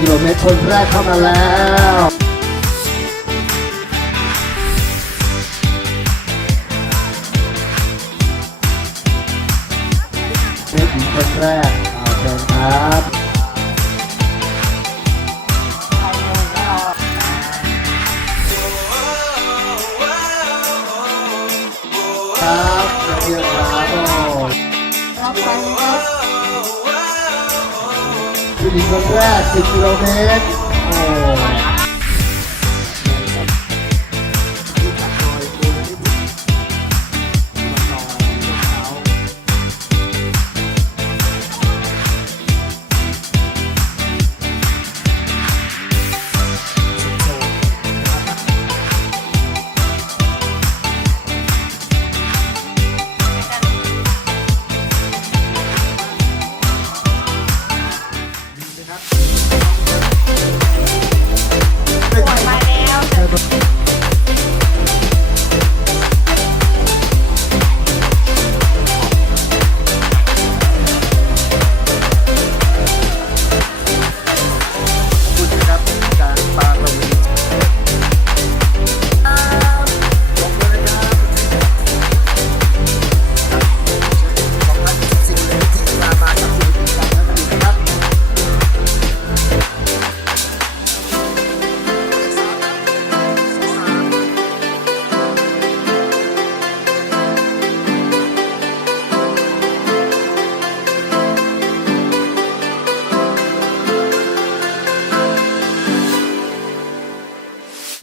กิโลเมตรคนแรกเข้ามาแล้วเด็กหญิงคนแรกเอาเชิญครับครับเรียบร้อยครับไปครับ อีกคนแรก10กิโลเมตร